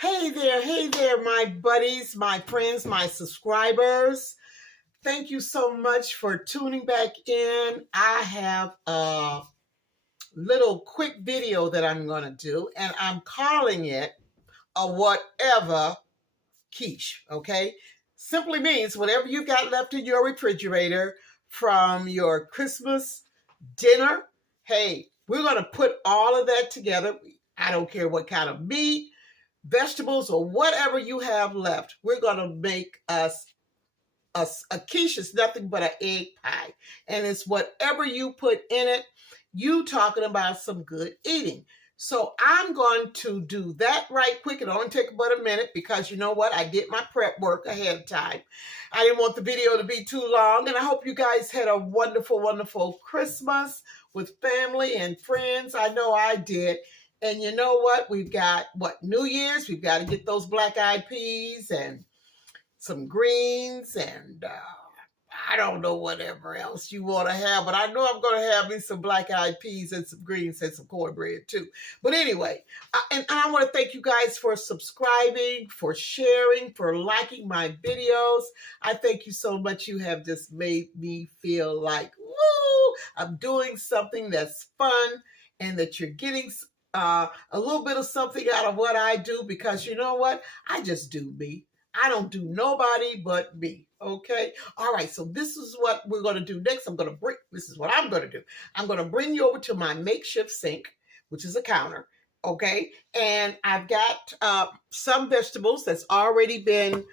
Hey there, my buddies, my friends, my subscribers. Thank you so much for tuning back in. I have a little quick video that I'm going to do, and I'm calling it a Whatever Quiche, okay? Simply means whatever you got left in your refrigerator from your Christmas dinner. Hey, we're going to put all of that together. I don't care what kind of meat, vegetables, or whatever you have left. We're going to make us a quiche. Is nothing but an egg pie, and it's whatever you put in it. You talking about some good eating. So I'm going to do that right quick. It only take about a minute because you know what? I did my prep work ahead of time. I didn't want the video to be too long, and I hope you guys had a wonderful, wonderful Christmas with family and friends. I know I did. And you know what? We've got, New Year's. We've got to get those black-eyed peas and some greens and I don't know whatever else you want to have. But I know I'm going to have me some black-eyed peas and some greens and some cornbread too. But anyway, and I want to thank you guys for subscribing, for sharing, for liking my videos. I thank you so much. You have just made me feel like, woo, I'm doing something that's fun and that you're getting a little bit of something out of what I do, because you know what? I just do me. I don't do nobody but me. Okay. All right. So this is what we're going to do next. This is what I'm going to do. I'm going to bring you over to my makeshift sink, which is a counter. Okay. And I've got some vegetables that's already been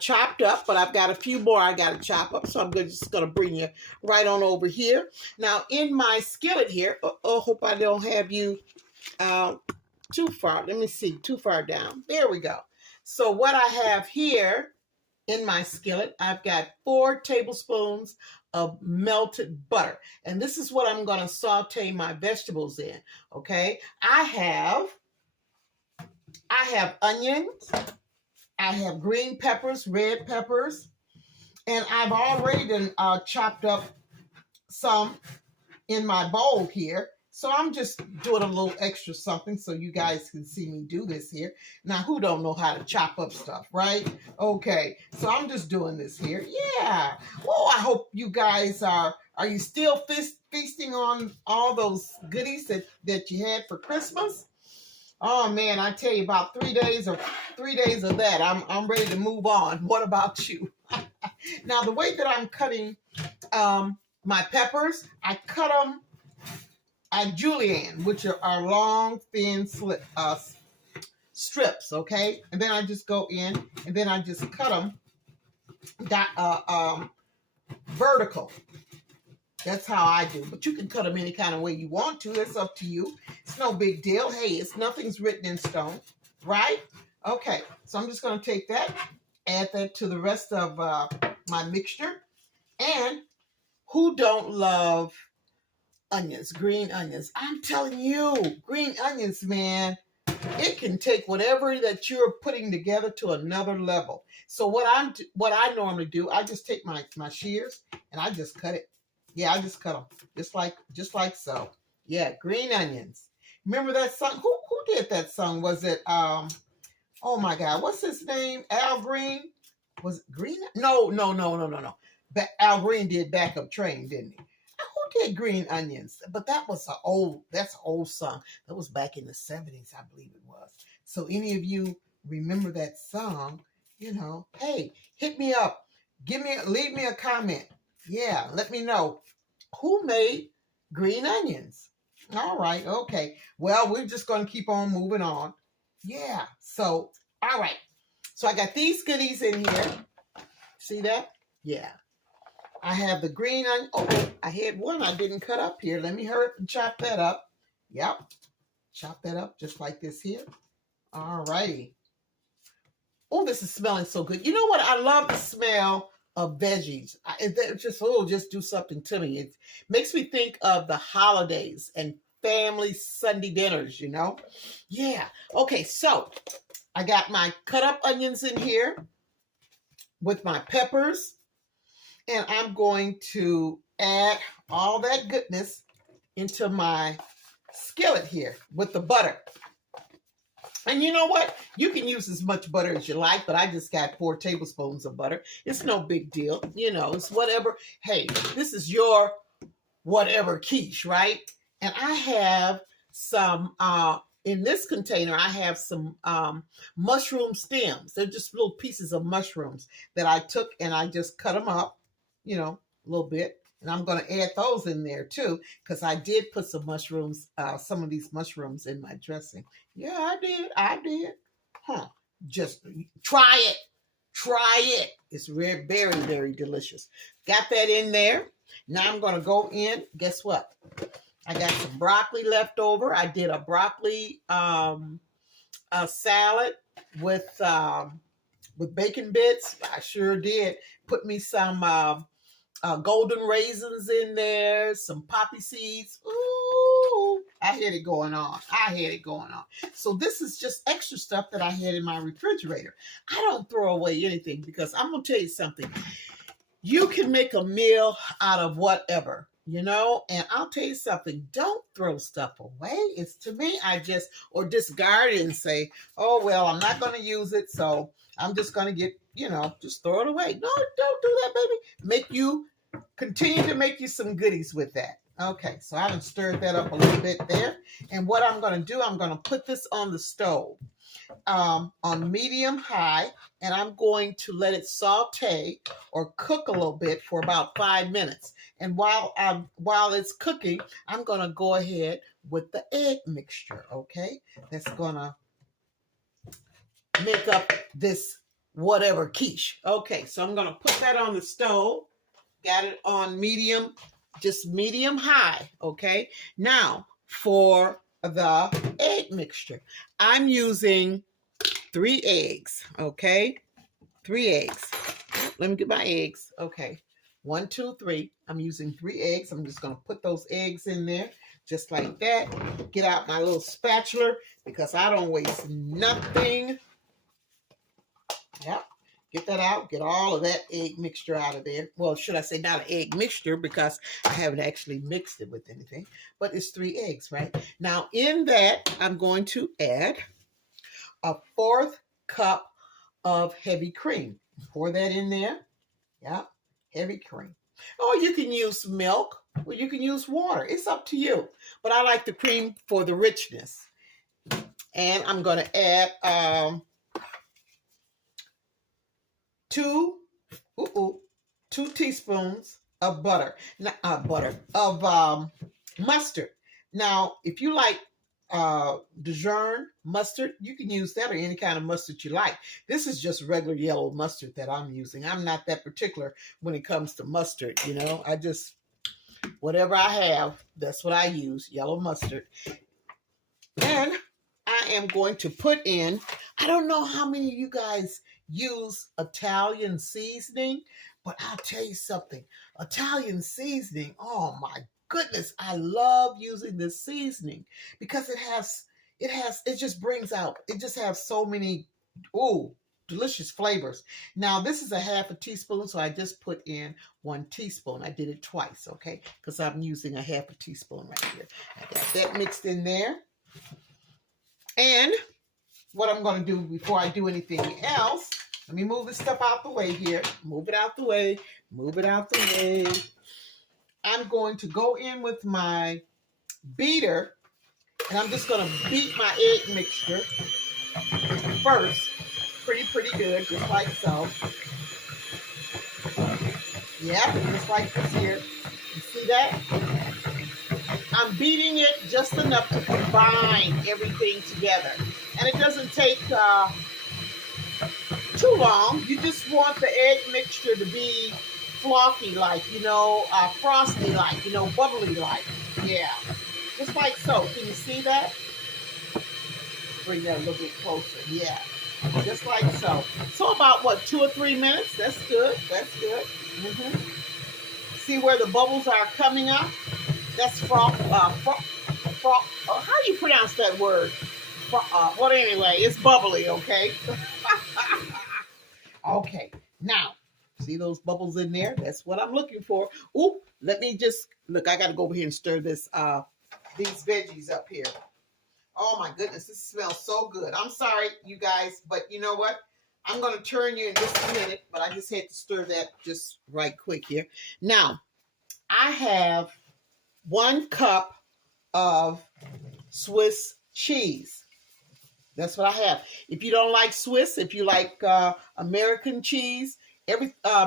chopped up, but I've got a few more I got to chop up. So I'm just going to bring you right on over here. Now in my skillet here, hope I don't have you too far. Let me see, too far down. There we go. So what I have here in my skillet, I've got 4 tablespoons of melted butter. And this is what I'm going to saute my vegetables in. Okay. I have onions. I have green peppers, red peppers, and I've already done, chopped up some in my bowl here. So I'm just doing a little extra something so you guys can see me do this here. Now, who don't know how to chop up stuff, right? Okay, so I'm just doing this here. Yeah. Well, I hope you guys are you still feasting on all those goodies that you had for Christmas? Oh man, I tell you, about 3 days of that, I'm ready to move on. What about you? Now, the way that I'm cutting my peppers, I cut them julienne, which are long, thin strips, okay? And then I just go in, and then I just cut them vertical. That's how I do. But you can cut them any kind of way you want to. It's up to you. It's no big deal. Hey, nothing's written in stone, right? Okay, so I'm just going to take that, add that to the rest of my mixture. And who don't love onions, green onions? I'm telling you, green onions, man, it can take whatever that you're putting together to another level. So what I normally do, I just take my shears and I just cut it. Yeah, I just cut them just like so. Yeah, green onions. Remember that song? Who did that song? Was it oh my God, what's his name? Al Green? Was it Green? No. Al Green did Backup Train, didn't he? Who did Green Onions? But that's an old song. That was back in the 70s, I believe it was. So any of you remember that song, you know, hey, hit me up. Leave me a comment. Yeah, let me know who made green onions. All right, okay. Well, we're just going to keep on moving on. Yeah, so, all right. So I got these goodies in here. See that? Yeah. I have the green onion. Oh, I had one I didn't cut up here. Let me hurry up and chop that up. Yep. Chop that up just like this here. All righty. Oh, this is smelling so good. You know what? I love the smell of veggies. It just do something to me. It makes me think of the holidays and family Sunday dinners, you know? Yeah. Okay, so I got my cut up onions in here with my peppers. And I'm going to add all that goodness into my skillet here with the butter. And you know what? You can use as much butter as you like, but I just got 4 tablespoons of butter. It's no big deal. You know, it's whatever. Hey, this is your whatever quiche, right? And I have some, in this container, I have some mushroom stems. They're just little pieces of mushrooms that I took and I just cut them up, you know, a little bit. And I'm going to add those in there too, because I did put some mushrooms, some of these mushrooms in my dressing. Yeah, I did. I did. Huh. Just try it. Try it. It's very, very, very delicious. Got that in there. Now I'm going to go in. Guess what? I got some broccoli left over. I did a broccoli a salad with bacon bits. I sure did. Put me some golden raisins in there, some poppy seeds. Ooh, I had it going on. I had it going on. So this is just extra stuff that I had in my refrigerator. I don't throw away anything because I'm going to tell you something. You can make a meal out of whatever, you know, and I'll tell you something. Don't throw stuff away. It's to me, or discard it and say, oh, well, I'm not going to use it, so I'm just going to get, you know, just throw it away. No, don't do that, baby. Continue to make you some goodies with that. Okay, so I done stirred that up a little bit there. And what I'm going to do, I'm going to put this on the stove on medium high, and I'm going to let it saute or cook a little bit for about 5 minutes. And while it's cooking, I'm going to go ahead with the egg mixture, okay? That's going to make up this whatever quiche. Okay, so I'm going to put that on the stove. Got it on medium, just medium high, okay? Now, for the egg mixture, I'm using 3 eggs, okay? 3 eggs. Let me get my eggs. Okay. 1, 2, 3. I'm using 3 eggs. I'm just going to put those eggs in there just like that. Get out my little spatula because I don't waste nothing. Yep. Get that out. Get all of that egg mixture out of there. Well, should I say not an egg mixture because I haven't actually mixed it with anything. But it's 3 eggs, right? Now, in that, I'm going to add a 1/4 cup of heavy cream. Pour that in there. Yeah, heavy cream. Or you can use milk or you can use water. It's up to you. But I like the cream for the richness. And I'm going to add 2 teaspoons of mustard. Now, if you like Dijon mustard, you can use that or any kind of mustard you like. This is just regular yellow mustard that I'm using. I'm not that particular when it comes to mustard, you know. I just, whatever I have, that's what I use, yellow mustard. And I am going to put in, I don't know how many of you guys use Italian seasoning, but I'll tell you something. Italian seasoning, oh my goodness, I love using this seasoning because it just brings out, it just has so many, delicious flavors. Now, this is a 1/2 teaspoon, so I just put in 1 teaspoon. I did it twice, okay? Because I'm using a 1/2 teaspoon right here. I got that mixed in there. And what I'm going to do before I do anything else, let me move this stuff out the way here. Move it out the way. Move it out the way. I'm going to go in with my beater, and I'm just going to beat my egg mixture first. Pretty good, just like so. Yeah, just like this here. You see that? I'm beating it just enough to combine everything together. And it doesn't take too long. You just want the egg mixture to be flocky-like, you know, frosty-like, you know, bubbly-like. Yeah, just like so. Can you see that? Bring that a little bit closer. Yeah, just like so. So about, what, 2 or 3 minutes? That's good. That's good. See where the bubbles are coming up? That's how do you pronounce that word? Well, anyway, it's bubbly, okay? Okay, now, see those bubbles in there? That's what I'm looking for. Ooh, let me just, look, I got to go over here and stir this, these veggies up here. Oh my goodness, this smells so good. I'm sorry, you guys, but you know what? I'm going to turn you in just a minute, but I just had to stir that just right quick here. Now, I have 1 cup of Swiss cheese. That's what I have. If you don't like Swiss, if you like American cheese,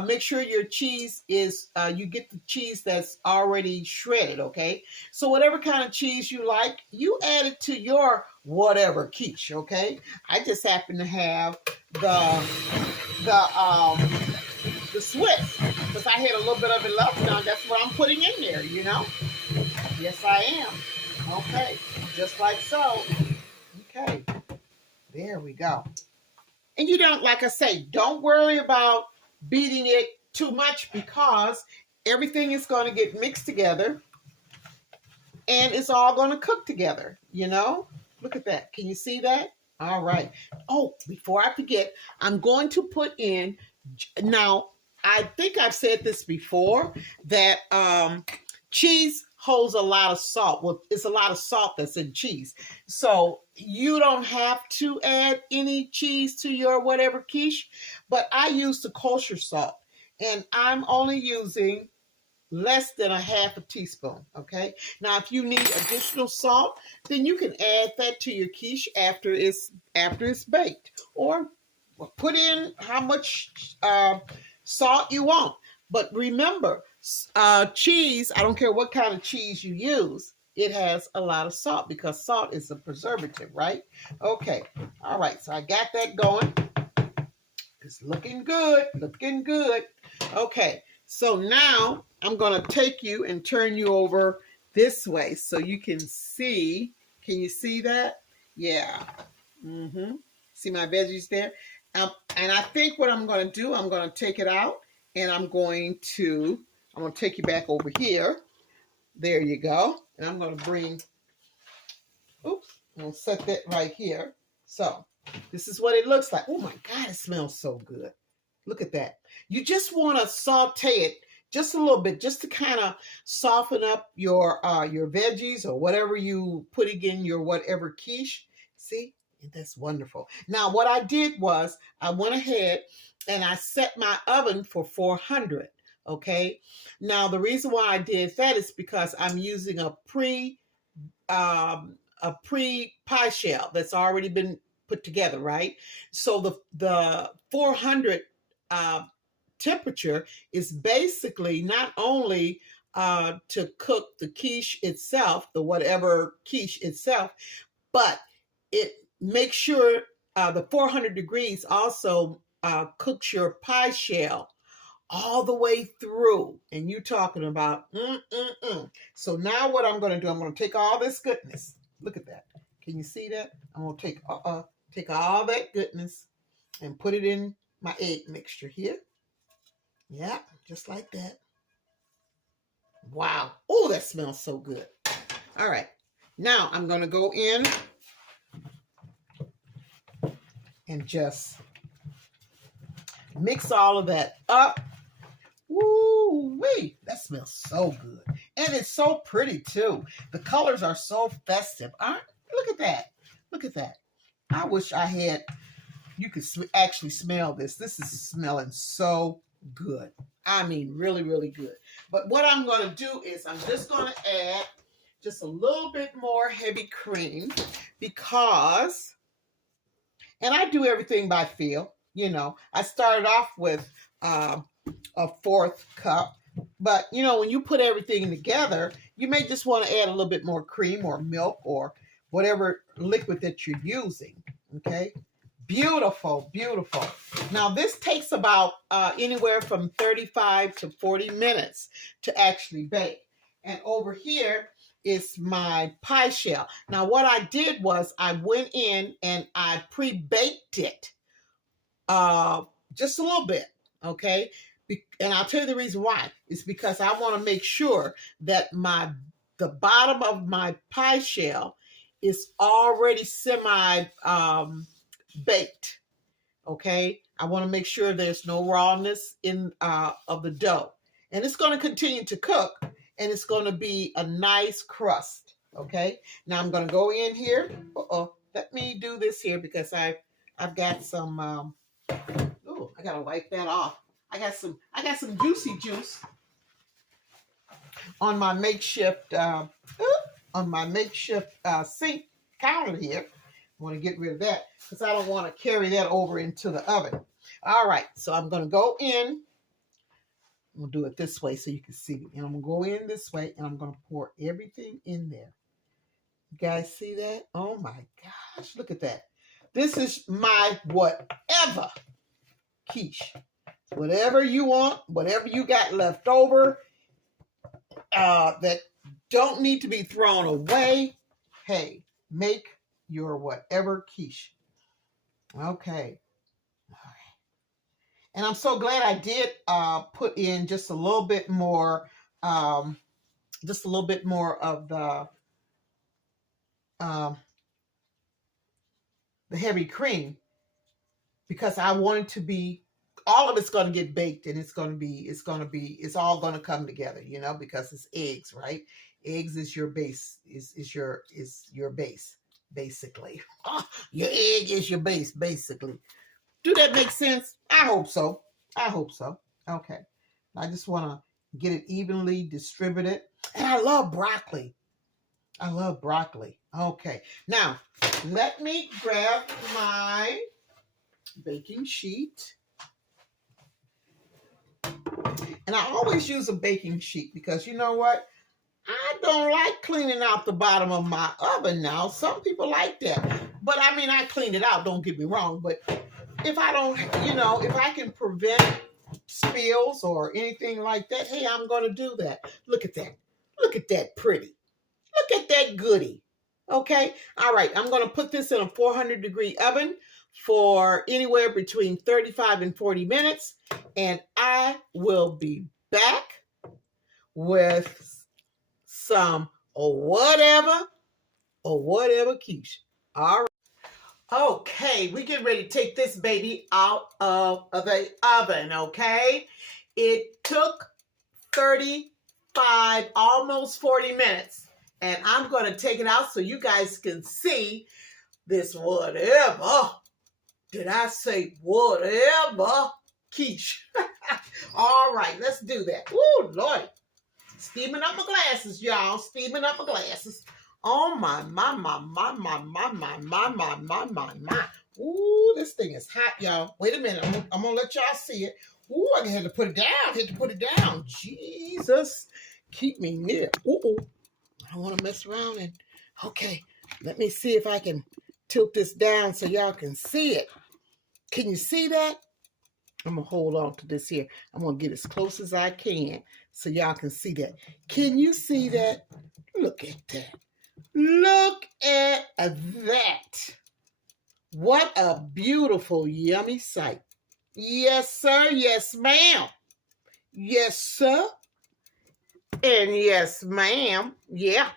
make sure your cheese is you get the cheese that's already shredded. Okay, so whatever kind of cheese you like, you add it to your whatever quiche. Okay, I just happen to have the Swiss because I had a little bit of it left. Now that's what I'm putting in there. You know, yes I am. Okay, just like so. Okay. There we go. And you don't, like I say, don't worry about beating it too much because everything is going to get mixed together and it's all going to cook together, you know? Look at that. Can you see that? All right. Oh, before I forget, I'm going to put in, now, I think I've said this before, that cheese holds a lot of salt. Well, it's a lot of salt that's in cheese. So you don't have to add any cheese to your whatever quiche, but I use the kosher salt. And I'm only using less than a half a teaspoon, okay? Now, if you need additional salt, then you can add that to your quiche after it's baked. Or put in how much salt you want. But remember, cheese, I don't care what kind of cheese you use, it has a lot of salt because salt is a preservative, right? Okay. All right. So I got that going. It's looking good. Looking good. Okay. So now I'm going to take you and turn you over this way so you can see. Can you see that? Yeah. Mm-hmm. See my veggies there? And I think what I'm going to do, I'm going to take it out and I'm going to take you back over here. There you go. And I'm going to bring, oops, I'm going to set that right here. So this is what it looks like. Oh my God, it smells so good. Look at that. You just want to saute it just a little bit, just to kind of soften up your veggies or whatever you putting in your whatever quiche. See, that's wonderful. Now, what I did was I went ahead and I set my oven for 400. Okay. Now, the reason why I did that is because I'm using a pre pie shell that's already been put together, right? So the 400 temperature is basically not only to cook the quiche itself, the whatever quiche itself, but it makes sure the 400 degrees also cooks your pie shell all the way through. And you talking about So now what I'm going to do, I'm going to take all this goodness. Look at that. Can you see that? I'm going to take all that goodness and put it in my egg mixture here. Yeah, just like that. Wow. Oh, that smells so good. All right. Now I'm going to go in and just mix all of that up. Woo-wee, that smells so good. And it's so pretty too. The colors are so festive. Look at that. Look at that. I wish I had, you could actually smell this. This is smelling so good. I mean, really, really good. But what I'm going to do is I'm just going to add just a little bit more heavy cream because, and I do everything by feel. You know, I started off with a 1/4 cup. But, you know, when you put everything together, you may just want to add a little bit more cream or milk or whatever liquid that you're using. Okay. Beautiful, beautiful. Now, this takes about anywhere from 35 to 40 minutes to actually bake. And over here is my pie shell. Now, what I did was I went in and I pre-baked it just a little bit. Okay. And I'll tell you the reason why. It's because I want to make sure that the bottom of my pie shell is already semi baked. Okay, I want to make sure there's no rawness in of the dough, and it's going to continue to cook, and it's going to be a nice crust. Okay. Now I'm going to go in here. Let me do this here because I've got some. Oh, I gotta wipe that off. I got some juicy juice on my makeshift sink counter here. I want to get rid of that because I don't want to carry that over into the oven. All right, so I'm going to go in. I'm going to do it this way so you can see. And I'm going to go in this way and I'm going to pour everything in there. You guys see that? Oh my gosh, look at that. This is my whatever quiche. Whatever you want, whatever you got left over that don't need to be thrown away, hey, make your whatever quiche. Okay. And I'm so glad I did put in just a little bit more of the heavy cream because I wanted to be all of it's going to get baked and it's all going to come together, you know, because it's eggs, right? Eggs is your base, is your base, basically. Your egg is your base, basically. Do that make sense? I hope so. Okay. I just want to get it evenly distributed. And I love broccoli. Okay. Now, let me grab my baking sheet. And I always use a baking sheet because you know what? I don't like cleaning out the bottom of my oven now. Some people like that. But I mean, I clean it out, don't get me wrong. But if I don't, if I can prevent spills or anything like that, hey, I'm going to do that. Look at that. Look at that pretty. Look at that goodie. Okay. All right. I'm going to put this in a 400-degree oven for anywhere between 35 and 40 minutes. And I will be back with some whatever quiche. All right. Okay, we get ready to take this baby out of the oven, okay? It took 35, almost 40 minutes. And I'm going to take it out so you guys can see this whatever. Did I say whatever quiche? All right, let's do that. Ooh, Lordy. Steaming up my glasses, y'all. Steaming up my glasses. Oh, my. Ooh, this thing is hot, y'all. Wait a minute. I'm going to let y'all see it. Ooh, I had to put it down. Jesus. Keep me near. Ooh. I don't want to mess around. Okay, let me see if I can tilt this down so y'all can see it. Can you see that? I'm going to hold on to this here. I'm going to get as close as I can so y'all can see that. Can you see that? Look at that. Look at that. What a beautiful, yummy sight. Yes, sir. Yes, ma'am. Yes, sir. And yes, ma'am. Yeah.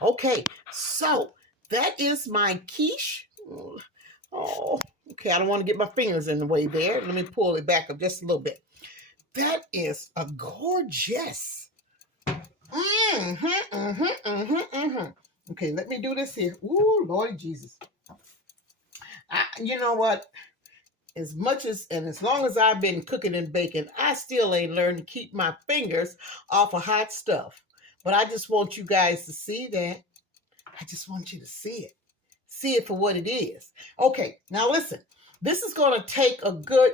Okay, so that is my quiche. Oh, okay. I don't want to get my fingers in the way there. Let me pull it back up just a little bit. That is a gorgeous. Okay, let me do this here. Ooh, Lord Jesus. You know what? As long as I've been cooking and baking, I still ain't learned to keep my fingers off of hot stuff. But I just want you guys to see that. I just want you to see it. See it for what it is. Okay, now listen. This is going to take a good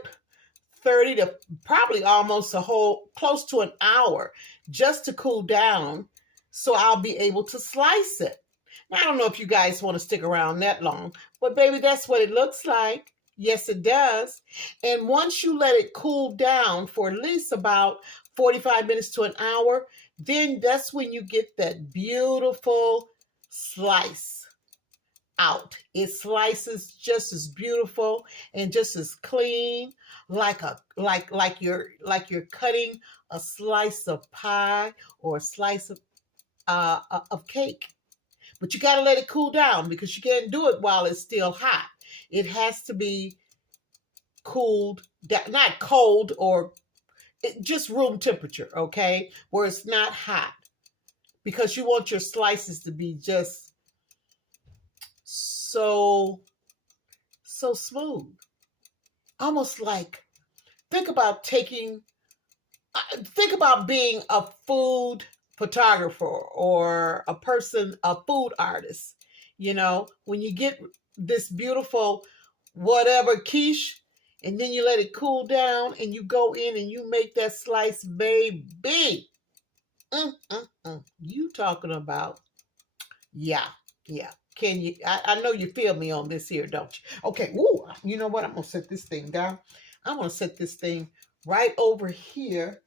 30 to probably almost close to an hour just to cool down so I'll be able to slice it. Now, I don't know if you guys want to stick around that long, but baby, that's what it looks like. Yes, it does. And once you let it cool down for at least about 45 minutes to an hour, then that's when you get that beautiful slice out. It slices just as beautiful and just as clean, like you're cutting a slice of pie or a slice of cake. But you got to let it cool down because you can't do it while it's still hot. It has to be cooled down, not cold or just room temperature, okay, where it's not hot. because you want your slices to be just so smooth. Almost like, think about being a food photographer or a food artist. You know, when you get this beautiful whatever quiche, and then you let it cool down and you go in and you make that slice, baby. You talking about, yeah. Can you, I know you feel me on this here, don't you? Okay, ooh, you know what? I'm gonna set this thing down. I'm gonna set this thing right over here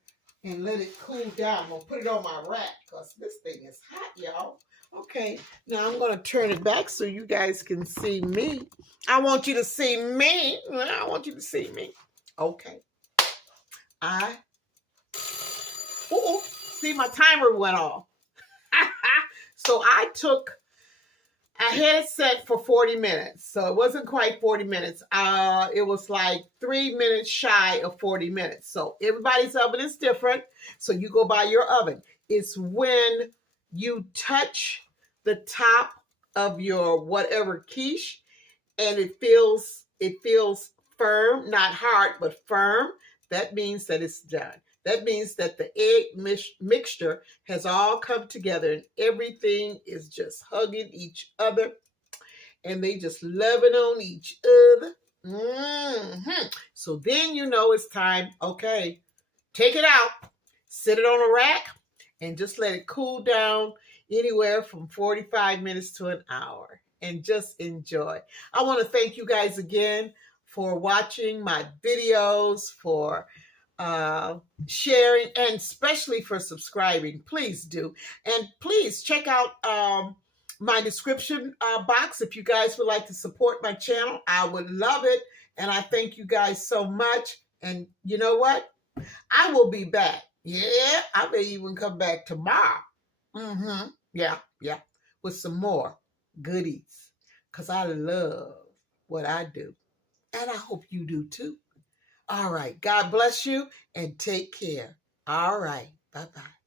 and let it cool down. I'm gonna put it on my rack because this thing is hot, y'all. Okay, now I'm gonna turn it back so you guys can see me. I want you to see me. I want you to see me. Okay. See, my timer went off. So I had it set for 40 minutes. So it wasn't quite 40 minutes. It was like 3 minutes shy of 40 minutes. So everybody's oven is different. So you go by your oven. It's when you touch the top of your whatever quiche and it feels firm, not hard, but firm. That means that it's done. That means that the egg mixture has all come together and everything is just hugging each other and they just loving on each other. So then you know it's time. Okay, take it out, sit it on a rack, and just let it cool down anywhere from 45 minutes to an hour and just enjoy. I want to thank you guys again for watching my videos, for sharing, and especially for subscribing. Please do. And please check out my description box if you guys would like to support my channel. I would love it. And I thank you guys so much. And you know what? I will be back. Yeah, I may even come back tomorrow. Yeah, with some more goodies. Because I love what I do. And I hope you do too. All right. God bless you and take care. All right. Bye-bye.